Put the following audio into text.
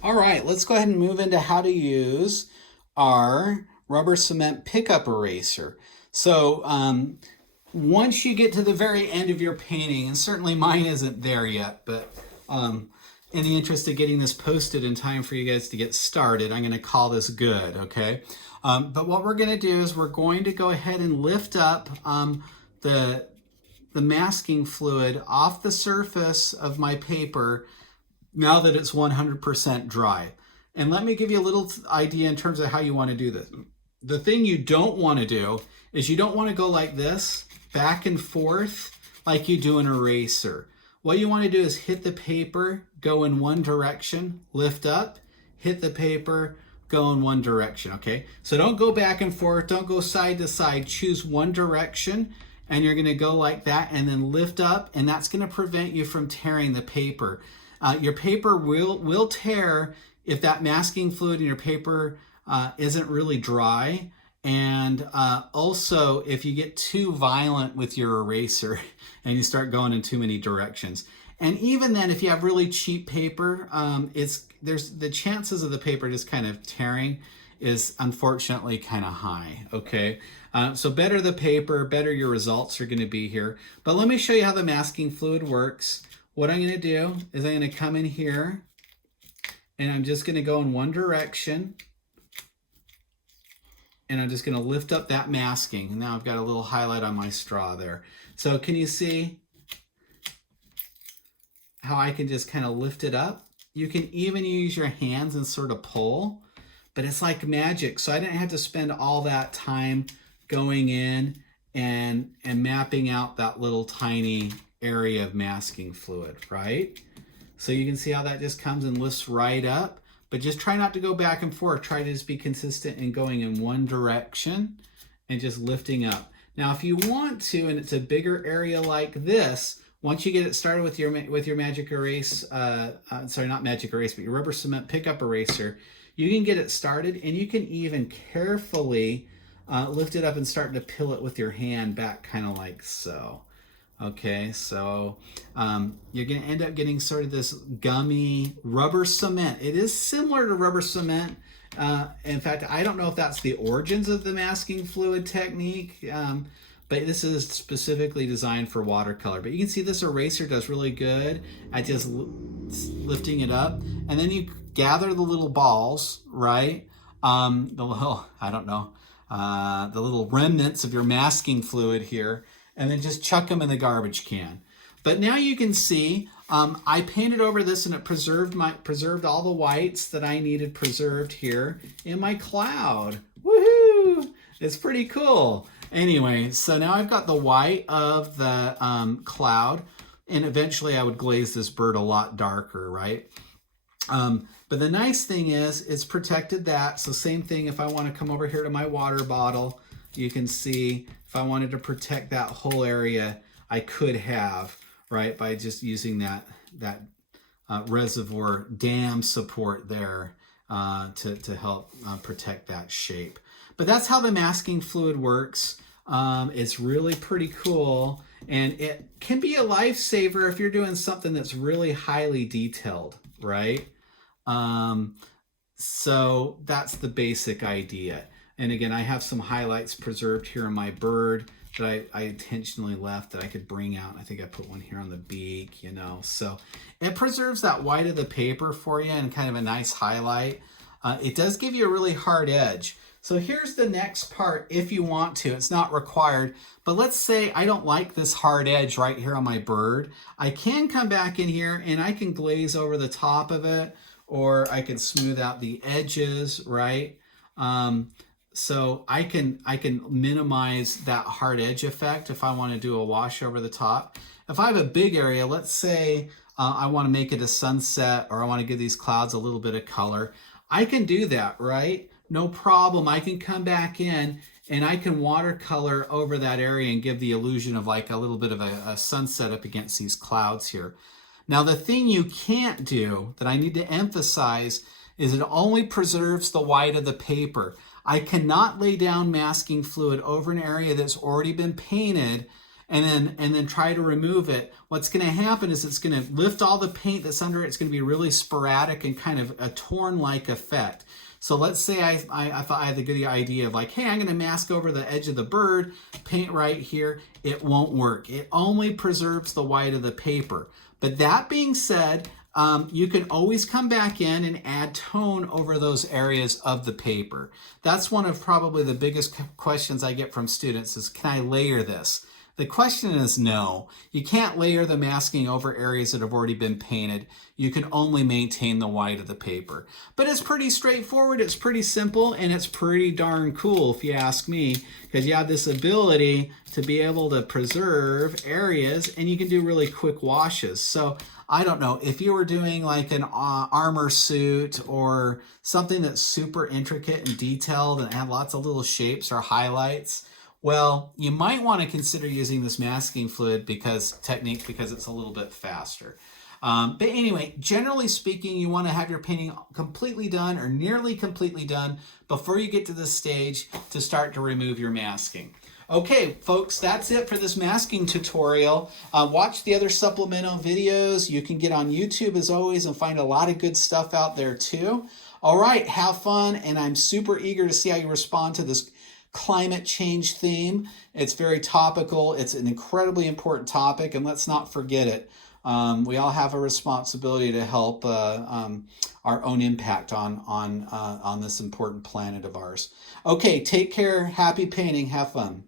All right, let's go ahead and move into how to use our rubber cement pickup eraser. So once you get to the very end of your painting, and certainly mine isn't there yet, but in the interest of getting this posted in time for you guys to get started, I'm going to call this good, okay? But what we're going to do is we're going to go ahead and lift up the masking fluid off the surface of my paper now that it's 100% dry. And let me give you a little idea in terms of how you want to do this. The thing you don't want to do is you don't want to go like this, back and forth, like you do an eraser. What you want to do is hit the paper, go in one direction, lift up, hit the paper, go in one direction, okay? So don't go back and forth, don't go side to side, choose one direction, and you're gonna go like that and then lift up, and that's gonna prevent you from tearing the paper. Your paper will tear if that masking fluid in your paper isn't really dry. And also, if you get too violent with your eraser and you start going in too many directions. And even then, if you have really cheap paper, there's the chances of the paper just kind of tearing is unfortunately kind of high, okay? So better the paper, better your results are going to be here. But let me show you how the masking fluid works. What I'm going to do is I'm going to come in here and I'm just going to go in one direction and I'm just going to lift up that masking. And now I've got a little highlight on my straw there. So can you see how I can just kind of lift it up? You can even use your hands and sort of pull, but it's like magic. So I didn't have to spend all that time going in and mapping out that little tiny area of masking fluid, right? So you can see how that just comes and lifts right up, but just try not to go back and forth. Try to just be consistent in going in one direction and just lifting up. Now, if you want to, and it's a bigger area like this, once you get it started with your magic erase, sorry, not magic erase, but your rubber cement pickup eraser, you can get it started and you can even carefully lift it up and start to peel it with your hand back kind of like so. Okay, so you're going to end up getting sort of this gummy rubber cement. It is similar to rubber cement. In fact, I don't know if that's the origins of the masking fluid technique, but this is specifically designed for watercolor. But you can see this eraser does really good at just lifting it up. And then you gather the little balls, right? The little, I don't know, the little remnants of your masking fluid here, and then just chuck them in the garbage can. But now you can see I painted over this and it preserved all the whites that I needed preserved here in my cloud. Woohoo! It's pretty cool. Anyway, so now I've got the white of the cloud, and eventually I would glaze this bird a lot darker, right? But the nice thing is it's protected that. So same thing, if I want to come over here to my water bottle, you can see if I wanted to protect that whole area, I could have, right, by just using that reservoir dam support there to help protect that shape. But that's how the masking fluid works. It's really pretty cool, and it can be a lifesaver if you're doing something that's really highly detailed, right? So that's the basic idea. And again, I have some highlights preserved here in my bird that I intentionally left that I could bring out. I think I put one here on the beak, you know. So it preserves that white of the paper for you and kind of a nice highlight. It does give you a really hard edge. So here's the next part if you want to. It's not required, but let's say I don't like this hard edge right here on my bird. I can come back in here and I can glaze over the top of it, or I can smooth out the edges, right? So I can minimize that hard edge effect if I want to do a wash over the top. If I have a big area, let's say I want to make it a sunset, or I want to give these clouds a little bit of color, I can do that, right? No problem. I can come back in and I can watercolor over that area and give the illusion of like a little bit of a sunset up against these clouds here. Now, the thing you can't do that I need to emphasize is it only preserves the white of the paper. I cannot lay down masking fluid over an area that's already been painted and then try to remove it, what's going to happen is it's going to lift all the paint that's under it. It's going to be really sporadic and kind of a torn-like effect. So let's say I thought I had the good idea of like, hey, I'm going to mask over the edge of the bird, paint right here. It won't work. It only preserves the white of the paper. But that being said, you can always come back in and add tone over those areas of the paper. That's one of probably the biggest questions I get from students is, can I layer this? The question is no. You can't layer the masking over areas that have already been painted. You can only maintain the white of the paper. But it's pretty straightforward, it's pretty simple, and it's pretty darn cool if you ask me, because you have this ability to be able to preserve areas and you can do really quick washes. So I don't know, if you were doing like an armor suit or something that's super intricate and detailed and had lots of little shapes or highlights, well, you might want to consider using this masking fluid technique because it's a little bit faster. But anyway, generally speaking, you want to have your painting completely done or nearly completely done before you get to this stage to start to remove your masking. Okay, folks, that's it for this masking tutorial. Watch the other supplemental videos. You can get on YouTube as always and find a lot of good stuff out there too. All right, have fun, and I'm super eager to see how you respond to this climate change theme. It's very topical. It's an incredibly important topic, and let's not forget it. We all have a responsibility to help our own impact on this important planet of ours. Okay, take care. Happy painting. Have fun.